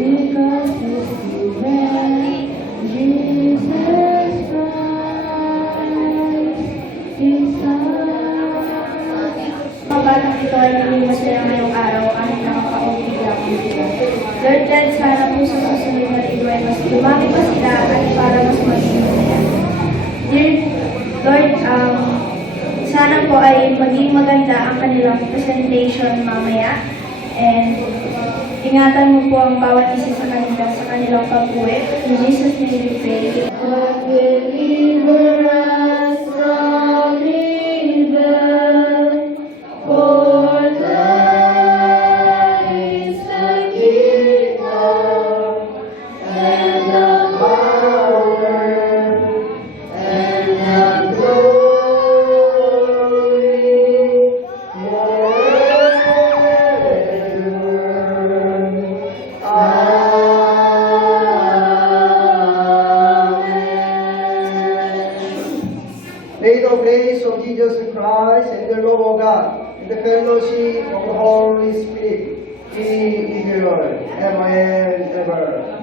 Because it's given, Jesus Christ is Mga batang ito ay naging masaya ngayong araw kahit nakaka-OP lang sila. Lord God, sana po sa susunod na linggo ay mas dumami pa sila at para mas maging masaya. Dear Lord, sana po ay maging maganda ang kanilang presentation mamaya. And ingatan mo po ang bawat isa sa kanila sa kanilang pag-uwi. In Jesus' name we pray. God deliver us from evil, for thine is the kingdom and the power and the glory forever. May the grace of Jesus Christ and the love of God and the fellowship of the Holy Spirit be with you ever and ever.